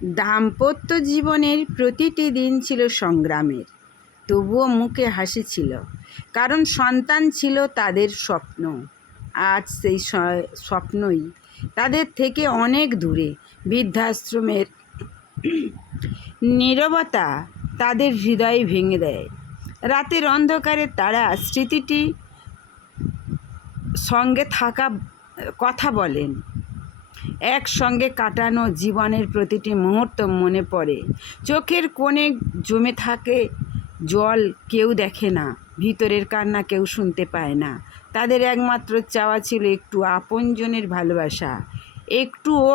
দাম্পত্য জীবনের প্রতিটি দিন ছিল সংগ্রামের, তবুও মুখে হাসি ছিল, কারণ সন্তান ছিল তাদের স্বপ্ন। আজ সেই স্বপ্নই তাদের থেকে অনেক দূরে। বৃদ্ধাশ্রমের নীরবতা তাদের হৃদয় ভেঙে দেয়। রাতের অন্ধকারে তারা স্মৃতিটি সঙ্গে থাকা কথা বলেন। একসঙ্গে কাটানো জীবনের প্রতিটি মুহূর্ত মনে পড়ে। চোখের কোণে জমে থাকে জল, কেউ দেখে না, ভিতরের কান্না কেউ শুনতে পায় না। তাদের একমাত্র চাওয়া ছিল একটু আপনজনের ভালোবাসা, একটুও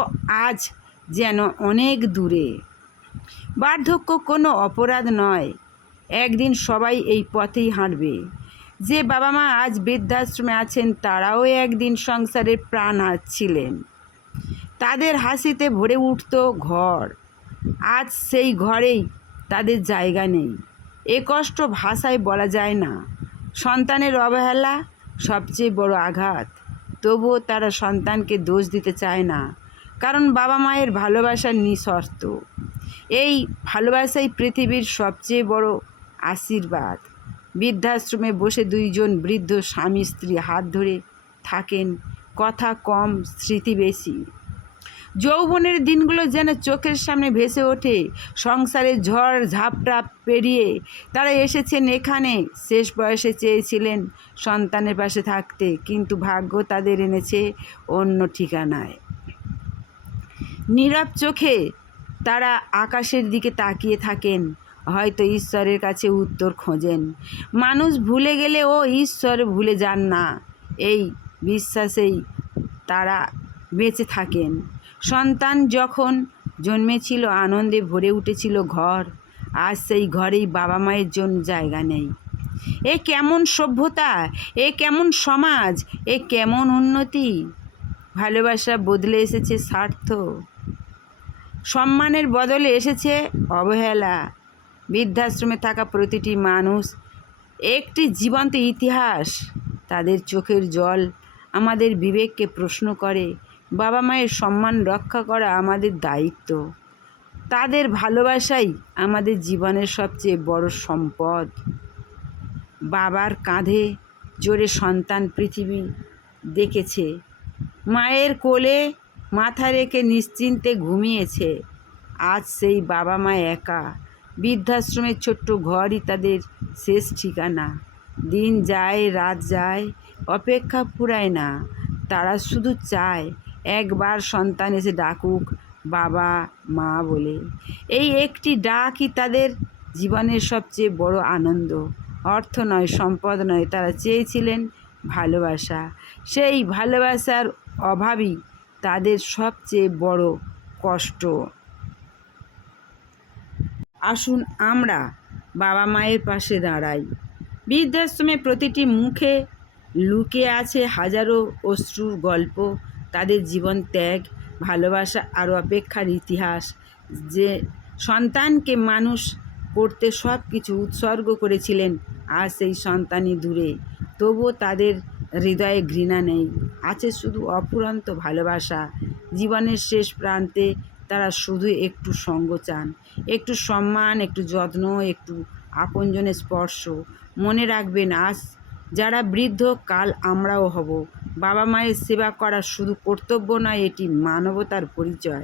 আজ যেন অনেক দূরে। বার্ধক্য কোনো অপরাধ নয়, একদিন সবাই এই পথেই হাঁটবে। যে বাবা মা আজ বৃদ্ধাশ্রমে আছেন তারাও একদিন সংসারের প্রাণ ছিলেন। তাদের হাসিতে ভরে উঠত ঘর, আজ সেই ঘরেই তাদের জায়গা নেই। এ কষ্ট ভাষায় বলা যায় না। সন্তানের অবহেলা সবচেয়ে বড় আঘাত, তবুও তারা সন্তানকে দোষ দিতে চায় না, কারণ বাবা মায়ের ভালোবাসা নিঃশর্ত। এই ভালোবাসাই পৃথিবীর সবচেয়ে বড় আশীর্বাদ। বৃদ্ধাশ্রমে বসে দুইজন বৃদ্ধ স্বামী স্ত্রী হাত ধরে থাকেন, কথা কম, স্মৃতি বেশি। যৌবনের দিনগুলো যেন চোখের সামনে ভেসে ওঠে। সংসারের ঝড় ঝাপটা পেরিয়ে তারা এসেছেন এখানে। শেষ বয়সে চেয়েছিলেন সন্তানের পাশে থাকতে, কিন্তু ভাগ্য তাদের এনেছে অন্য ঠিকানায়। নীরব চোখে তারা আকাশের দিকে তাকিয়ে থাকেন, হয়তো ঈশ্বরের কাছে উত্তর খোঁজেন। মানুষ ভুলে গেলেও ঈশ্বর ভুলে যান না, এই বিশ্বাসেই তারা বেঁচে থাকেন। সন্তান যখন জন্মেছিল আনন্দে ভরে উঠেছিল ঘর, আজ সেই ঘরেই বাবা মায়ের জন্য জায়গা নেই। এ কেমন সভ্যতা, এ কেমন সমাজ, এ কেমন উন্নতি! ভালোবাসা বদলে এসেছে স্বার্থ, সম্মানের বদলে এসেছে অবহেলা। বৃদ্ধাশ্রমে থাকা প্রতিটি মানুষ একটি জীবন্ত ইতিহাস। তাদের চোখের জল আমাদের বিবেককে প্রশ্ন করে। বাবা মায়ের সম্মান রক্ষা করা আমাদের দায়িত্ব। তাদের ভালোবাসাই আমাদের জীবনের সবচেয়ে বড় সম্পদ। বাবার কাঁধে জোরে সন্তান পৃথিবী দেখেছে, মায়ের কোলে মাথা রেখে নিশ্চিন্তে ঘুমিয়েছে। আজ সেই বাবা মা একা। বৃদ্ধাশ্রমের ছোট্ট ঘরই তাদের শেষ ঠিকানা। দিন যায়, রাত যায়, অপেক্ষা ফুরায় না। তারা শুধু চায় একবার সন্তান এসে ডাকুক বাবা মা বলে। এই একটি ডাকই তাদের জীবনের সবচেয়ে বড় আনন্দ। অর্থ নয়, সম্পদ নয়, তারা চেয়েছিলেন ভালোবাসা। সেই ভালোবাসার অভাবই তাদের সবচেয়ে বড় কষ্ট। আসুন আমরা বাবা মায়ের পাশে দাঁড়াই। বৃদ্ধাশ্রমে প্রতিটি মুখে লুকিয়ে আছে হাজারো অশ্রুর গল্প, তাদের জীবন ত্যাগ, ভালোবাসা আর অপেক্ষার ইতিহাস। যে সন্তানকে মানুষ করতে সব কিছু উৎসর্গ করেছিলেন, আজ সেই সন্তানই দূরে। তবুও তাদের হৃদয়ে ঘৃণা নেই, আছে শুধু অফুরন্ত ভালোবাসা। জীবনের শেষ প্রান্তে তারা শুধু একটু সঙ্গ চান, একটু সম্মান, একটু যত্ন, একটু আপনজনের স্পর্শ। মনে রাখবেন, আজ যারা বৃদ্ধ কাল আমরাও হব। বাবা মায়ের সেবা করা শুধু কর্তব্য নয়, এটি মানবতার পরিচয়।